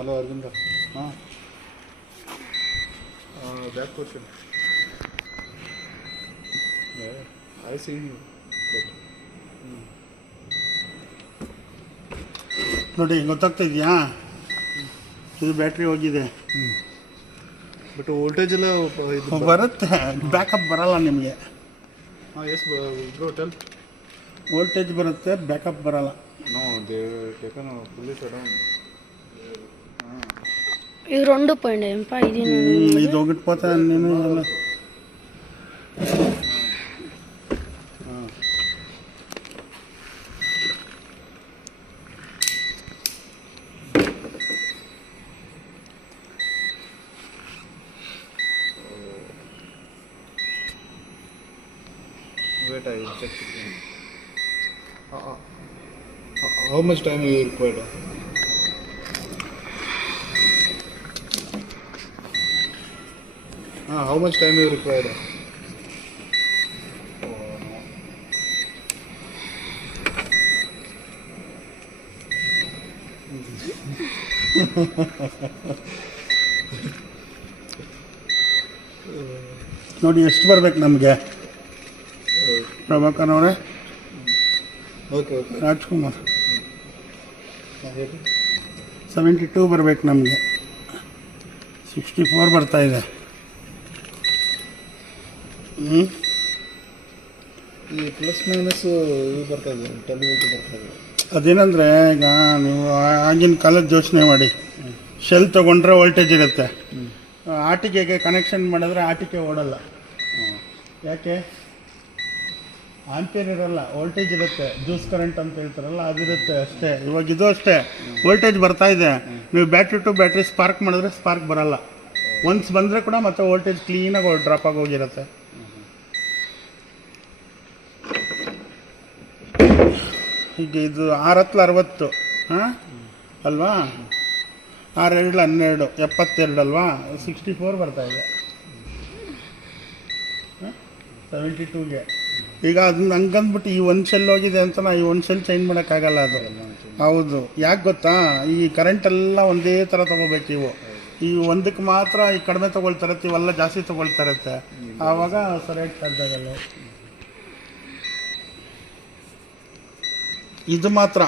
Hello Arvind. ಹಾಂ, back portion I C. ನೋಡಿ ಗೊತ್ತಾಗ್ತಾ ಇದೆಯಾ? ಇದು ಬ್ಯಾಟ್ರಿ ಹೋಗಿದೆ. ಬಟ್ ವೋಲ್ಟೇಜ್ ಎಲ್ಲ ಇದು ಬರುತ್ತೆ, ಬ್ಯಾಕಪ್ ಬರಲ್ಲ ನಿಮಗೆ. ಹಾಂ, ಎಸ್ ಬ್ರೋ ಟೆಲ್. ವೋಲ್ಟೇಜ್ ಬರುತ್ತೆ, ಬ್ಯಾಕಪ್ ಬರಲ್ಲ. No they taken fully shut down. ఇది 2.5 ఇది ఒకటి పోతే నేను wait, I check it. How much time you required? How much time you required? ನೋಡಿ ಎಷ್ಟು ಬರ್ಬೇಕು ನಮಗೆ ಪ್ರಭಾಕರ್ ಅವರೇ. Okay okay. ರಾಜ್ಕುಮಾರ್ 72 ಬರಬೇಕು ನಮಗೆ. 64 ಬರ್ತಾ ಇದೆ. ಈ ಪ್ಲಸ್ ಮೈನಸ್ ಇದು ಬರ್ತದೆ, ಟೆಲಿವಿಟಿ ಬರ್ತದೆ. ಅದೇನಂದರೆ ಈಗ ನೀವು ಆಗಿನ ಕಾಲದ ಯೋಚನೆ ಮಾಡಿ. ಶೆಲ್ ತೊಗೊಂಡ್ರೆ ವೋಲ್ಟೇಜ್ ಇರುತ್ತೆ, ಆಟಿಕೆಗೆ ಕನೆಕ್ಷನ್ ಮಾಡಿದ್ರೆ ಆಟಿಕೆ ಓಡಲ್ಲ. ಯಾಕೆ? ಆಂಪಿಯರ್ ಇರಲ್ಲ, ವೋಲ್ಟೇಜ್ ಇರುತ್ತೆ. ಜ್ಯೂಸ್ ಕರೆಂಟ್ ಅಂತ ಹೇಳ್ತಾರಲ್ಲ, ಅದಿರುತ್ತೆ ಅಷ್ಟೇ. ಇವಾಗ ಇದು ಅಷ್ಟೇ, ವೋಲ್ಟೇಜ್ ಬರ್ತಾ ಇದೆ. ನೀವು ಬ್ಯಾಟ್ರಿ ಟು ಬ್ಯಾಟ್ರಿ ಸ್ಪಾರ್ಕ್ ಮಾಡಿದ್ರೆ ಸ್ಪಾರ್ಕ್ ಬರಲ್ಲ. ಒನ್ಸ್ ಬಂದರೆ ಕೂಡ ಮತ್ತೆ ವೋಲ್ಟೇಜ್ ಕ್ಲೀನಾಗಿ ಡ್ರಾಪ್ ಆಗಿ ಹೋಗಿರುತ್ತೆ. ಈಗ ಇದು 6×60 ಹಾಂ ಅಲ್ವಾ? 6×2 12 72 ಅಲ್ವಾ? 64 ಬರ್ತಾ ಇದೆ 72ಗೆ. ಈಗ ಅದನ್ನ ಹಂಗಂದ್ಬಿಟ್ಟು ಈ ಒಂದು ಶೆಲ್ ಹೋಗಿದೆ ಅಂತ ನಾವು ಈ ಒಂದು ಶೆಲ್ ಚೇಂಜ್ ಮಾಡೋಕ್ಕಾಗಲ್ಲ. ಅದು ಹೌದು. ಯಾಕೆ ಗೊತ್ತಾ? ಈ ಕರೆಂಟೆಲ್ಲ ಒಂದೇ ಥರ ತೊಗೋಬೇಕು. ಇವು ಈ ಒಂದಕ್ಕೆ ಮಾತ್ರ ಈ ಕಡಿಮೆ ತೊಗೊಳ್ತಾರತ್ತೆ, ಇವೆಲ್ಲ ಜಾಸ್ತಿ ತೊಗೊಳ್ತಾರತ್ತೆ. ಆವಾಗ ಸರಿಯಾಗಿ ಚಾರ್ಜ್ ಆಗಲ್ಲ. ಇದು ಮಾತ್ರ